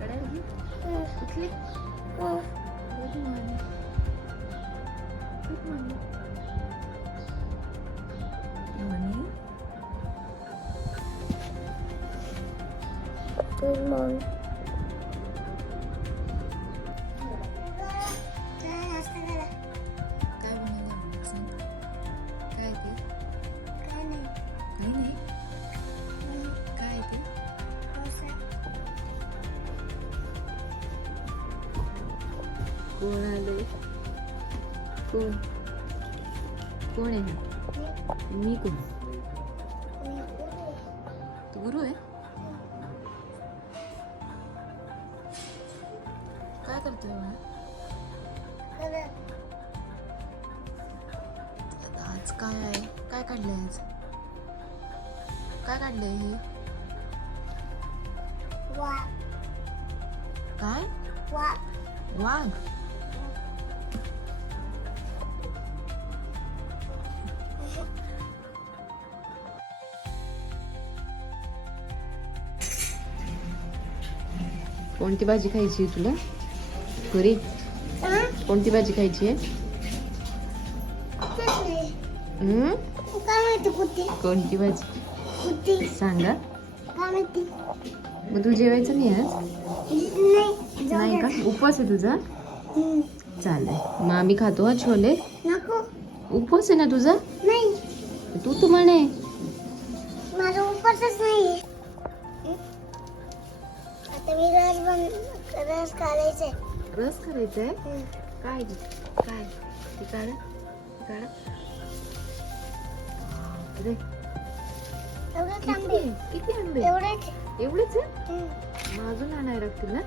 कडाली कुठली Good morning. Good morning. Good morning. कोण आले कोण? कोण आहे? मी कोण? तू गुरु आहे? काय करतोय मला आता आज काय आहे? काय काढलंय आज? काय काढलंय हे? काय? वाघ? कोणती भाजी खायची आहे तुला? घरी कोणती भाजी खायची आहे? कोणती भाजी? सांगा. मग तू जेवायचं नाही आज? नाही का? उपवास आहे तुझा? चालेल. मग आम्ही खातो हा छोले. उपवास आहे ना तुझा? नाही तू तू म्हणे. माझा उपवासच नाही मी रस बन रस काढायचंय रस करायचा आहे काय? काय? ते काढा ते काढा. किती आंबे एवढेच एवढेच आहे. मग अजून आणायला लागतील ना?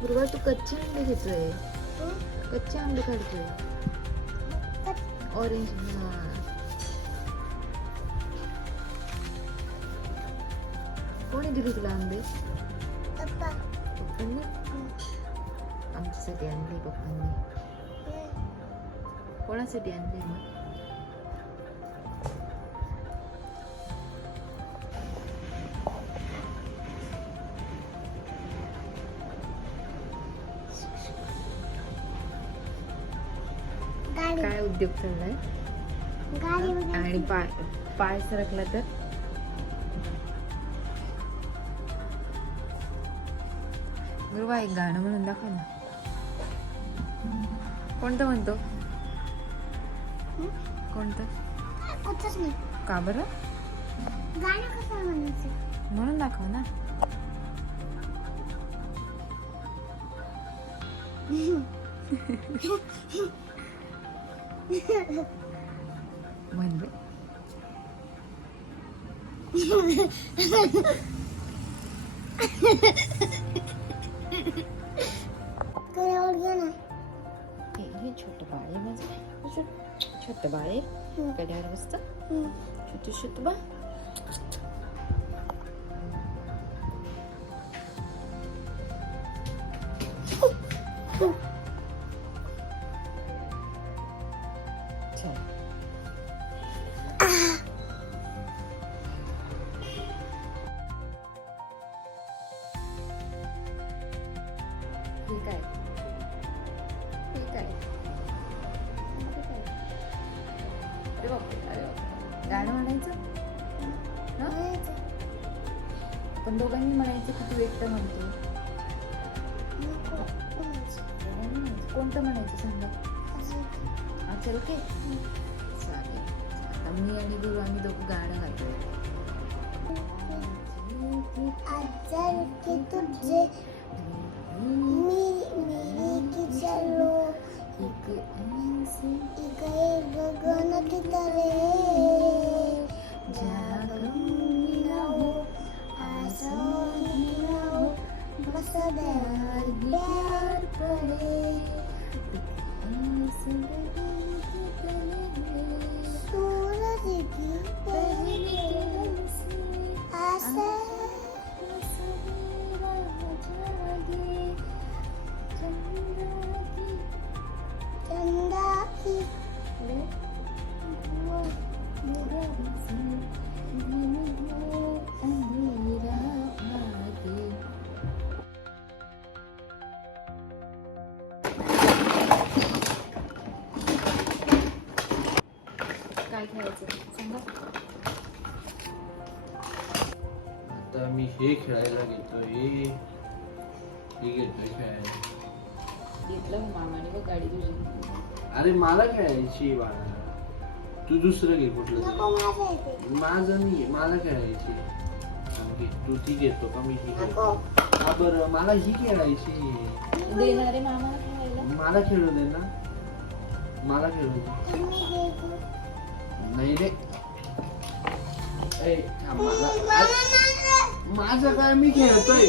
दुर्गा तू कच्चे आंबे घेतोय. कच्चे आंबे काढतोय. ऑरेंज हा. कोणी दिली तुला आंबे पप्पांनी? आमच्यासाठी आणले पप्पांनी. कोणासाठी आणले मग? काय उद्योग चाललाय? आणि पाय पाय सरकला तर? गुरुवा एक गाणं म्हणून दाखव ना. कोणतं म्हणतो? कोणतं? का बरं? गाणं कसं म्हणायचं? म्हणून दाखव ना. म्हण बे. करावर घे ना हे हे छोटं बाळ आहे माझं हे छोट- छोटं बाळ आहे हम्म. गड्यावर बसतं हम्म. छोटं छोटं बाळ चल ठीक आहे ठीक आहे अरे बापरे अरे बापरे गाणं म्हणायचं हं? म्हणायचं. पण दोघांनी म्हणायचं की तू एकटं म्हणतो नको. म्हणायचं. दोघांनी म्हणायचं. कोणतं म्हणायचं सांगा असं. अच्छा ओके चालेल आता मी आणि गुरु आम्ही दोघं गाणं गातो आजर के तुझे मी मेरी की चलो एक ऐसी गए गगन की तरह खेळायला घेतोय. हे हे घेतोय खेळायला. घेतलं मग मामाने बघ गाडी तुझी. अरे मला खेळायची बाळा. तू दुसरं घे कुठलं माझं माझं नाही मला खेळायची हा. तू ती घेतो का? मी ही घेतो. नको. हा बरं. मला ही खेळायची देणारे मामाला खेळायला? मला खेळू दे ना. मला खेळू दे. नाही रे माझं काय? मी खेळतोय.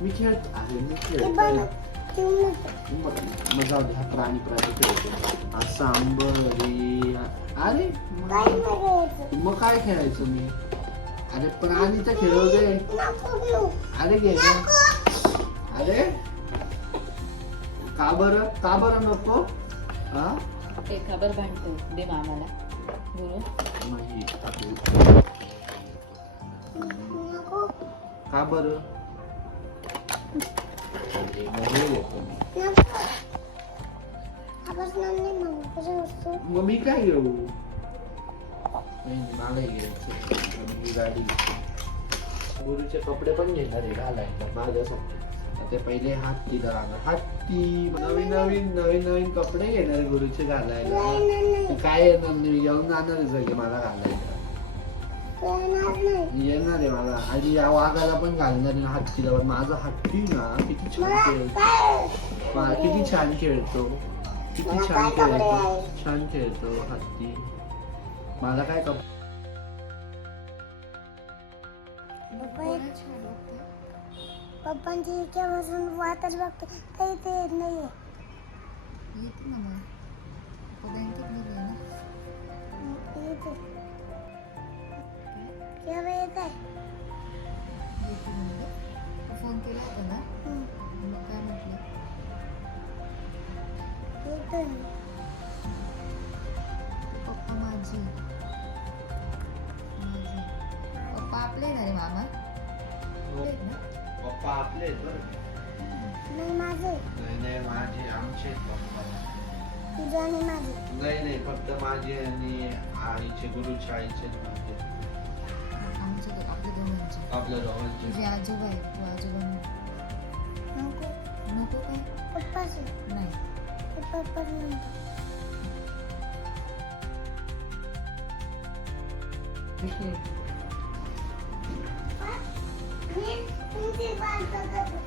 मी खेळत अरे मी खेळतोय. मजा तुम्ही हा प्राणी प्राणी खेळतो सांबरी अरे मग- काय खेळायचं मी? अरे प्राणी तर खेळू दे. अरे घे अरे? का बरं? का बरं नको? हा? ते खबर भांडतो दे मामाला. बोलून का बरं अरे, मग हे घेतो मी. नको आवाज नाही मामा कसं असतो मग मी काय घेऊ नाही नाही, मलाही घ्यायचं आणि ही गाडी गुरुचे कपडे पण घेणार आहे घालायला माझ्यासाठी ते पहिले हत्तीला राहणार हत्ती नवीन नवीन नवीन नवीन कपडे घेणार गुरुचे घालायला. काय येणार नाही येऊन जाणार सगळे मला घालायला. येणार आहे मला. आणि या वाघाला पण घालणार ना हत्तीला पण माझा हत्ती ना किती छान खेळतो. किती छान खेळतो. किती छान खेळतो. छान खेळतो हत्ती. मला काय कप पप्पांची इतक्यापासून वाटच बघतो. काही ते येत नाहीये. येते ना मग. बँकेत गेली ना. येते. केव्हा येत आहे येते म्हणजे फोन केला होता ना. मग काय म्हटलं? येतोय पप्पा माझे. माझे. पप्पा आपले ना रे मामा. आहेत ना? पप्पा आपले आहेत बरं नाही माझे नाही नाही माझे आमचे आहेत पप्पा. तुझे आणि माझे. नाही नाही फक्त माझे आणि आईचे गुरुचे आईचे आणि माझे. आमचे दो- आपले दोघांचे. आपल्या दोघांचे. तुझे आजोबा आहेत तू आजोबा नको. नको काय? पप्पाचे नाही. म्हणतो 放这个